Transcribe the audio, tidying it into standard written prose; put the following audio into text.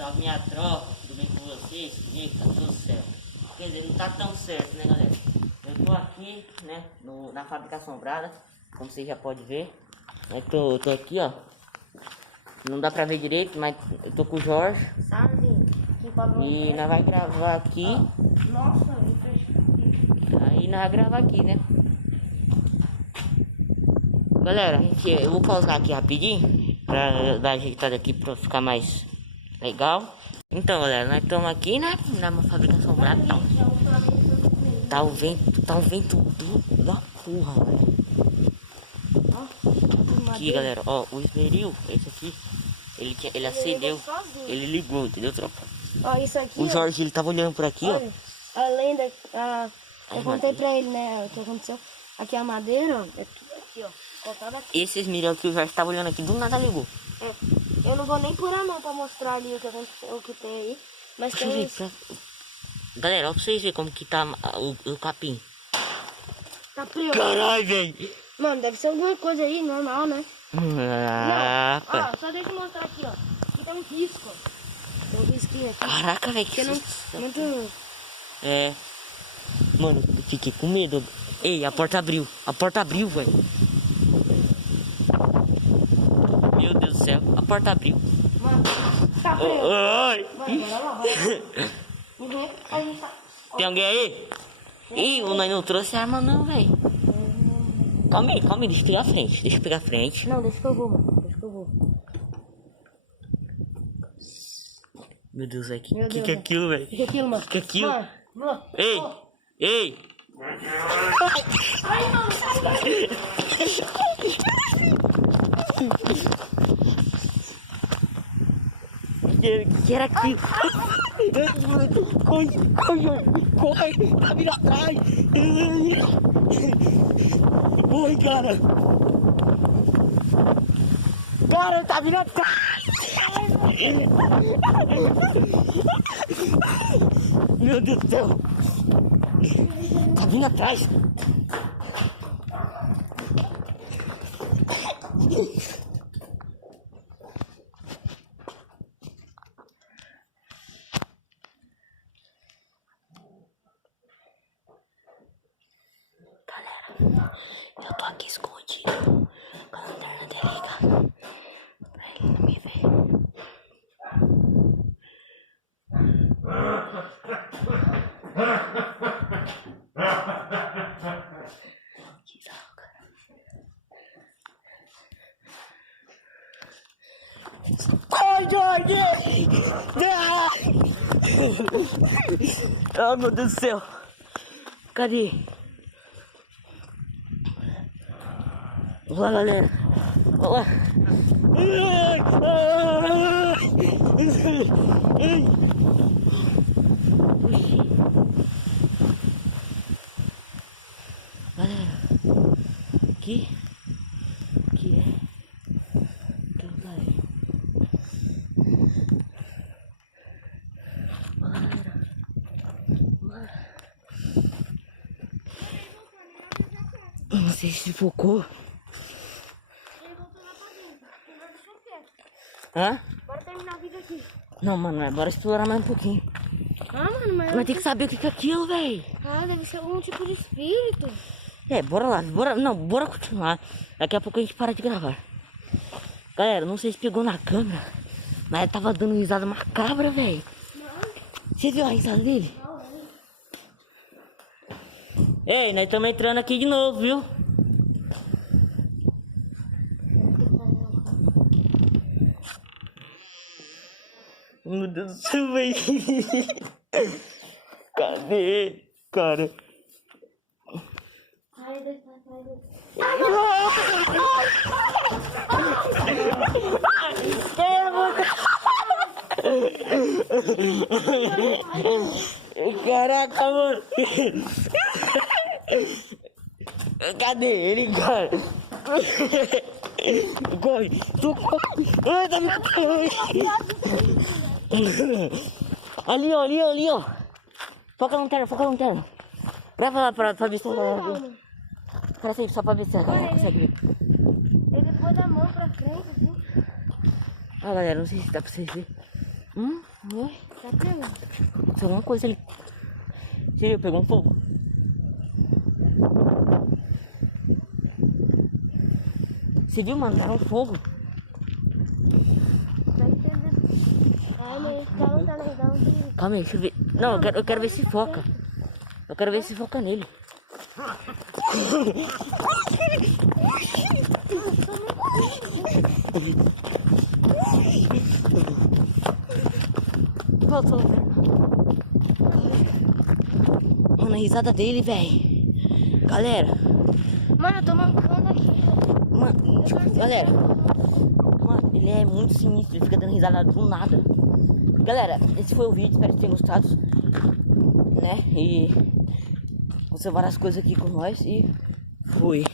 Salve minha tropa, tudo bem com vocês? Comigo tá tudo certo. Quer dizer, não tá tão certo, né, galera? Eu tô aqui, né, na fábrica assombrada, como vocês já podem ver. Eu tô aqui, ó. Não dá pra ver direito, mas eu tô com o Jorge. Sabe? E nós vai gravar aqui. Nossa, Aí nós vai gravar aqui, né? Galera, eu vou pausar aqui rapidinho pra dar ajeitada aqui pra ficar mais legal. Então, galera, nós estamos aqui, né? Na fábrica assombrada. Tá um vento da porra, velho. Aqui, galera, ó, o esmeril, esse aqui, ele acendeu, ele ligou, entendeu, tropa? Ó, isso aqui. O Jorge, ele tava olhando por aqui, olha, ó. A lenda, eu contei madeira. pra ele, né, o que aconteceu. Aqui a madeira, ó, é tudo aqui, ó. Cortada aqui. Esse esmeril aqui, o Jorge tava olhando aqui, do nada ligou. Eu não vou nem pôr a mão pra mostrar ali o que aconteceu, o que tem aí. Mas Deixa eu tem ver, galera, ó, pra vocês verem como que tá o capim. Tá preto. Caralho, velho. Mano, deve ser alguma coisa aí, normal, né? Caraca. Não, ó, só deixa eu mostrar aqui, ó. Aqui tem um risco, ó. Tem um risquinho aqui. Caraca, velho, que Porque não, susto. muito... É. Mano, eu fiquei com medo. Ei, a porta abriu. A porta abriu, velho. Meu Deus do céu, a porta abriu. Mano, tá preto. Oi. Mano, bora lá, bora lá. Uhum. A gente tá... Tem alguém aí? Ih, o nós não trouxe arma não, velho. Calma aí, deixa eu pegar a frente. Deixa eu pegar a frente. Não, deixa que eu vou, mano. Deixa que eu vou. Meu Deus, velho. Meu Que Deus, é aquilo, velho? O que é aquilo, mano? Que é aquilo? Mano, mano. Ei, ei. Ai, mano, sai. Que era aquilo? Corre, tá vindo atrás. Corre, cara. Cara, tá vindo atrás. Meu Deus do céu. Tá vindo atrás. Galera, eu tô aqui escondido com a lanterna desligada pra ele não me ver. Que sarro, cara. Corre, Jorge! Ah, meu Deus do céu! Cadê? Vamos lá, galera. Vamos lá. Galera, aqui tá aí. Galera, não sei se focou. Hã? Bora terminar o vídeo aqui. Não, mano, bora explorar mais um pouquinho. Mano, mas... Mas tem que saber o que é aquilo, velho. deve ser algum tipo de espírito. É, bora lá, bora continuar. Daqui a pouco a gente para de gravar. Galera, não sei se pegou na câmera, mas ele tava dando risada macabra, velho. Você viu a risada dele? Ei, nós estamos entrando aqui de novo, viu? Meu Deus do céu, velho. Cadê, cara? Sai daí. Caraca, mano. Cadê ele, cara? Corre, tu corre. Ai, tá me ali, ó, ali, ó. Foca a lanterna. Pra ver se ela... Parece aí, só pra ver se ela consegue ver. Ele pôs a mão pra frente, assim. Ó, galera, não sei se dá pra vocês verem. Oi? Tá pegando. Tem alguma coisa ali. Você viu? Pegou um fogo. Você viu, mano? Era um fogo. Tá pegando. Mas calma, tá legal. Calma aí, deixa eu ver. Não, eu quero ver se foca. Eu quero ver se foca nele. Voltou. Mano, a risada dele, velho. Galera. Mano, eu tô mancando aqui. Mano, tipo, galera. Mano, ele é muito sinistro. Ele fica dando risada do nada. Galera, esse foi o vídeo. Espero que tenham gostado. Né? E... aconteceu várias coisas aqui com nós. E fui.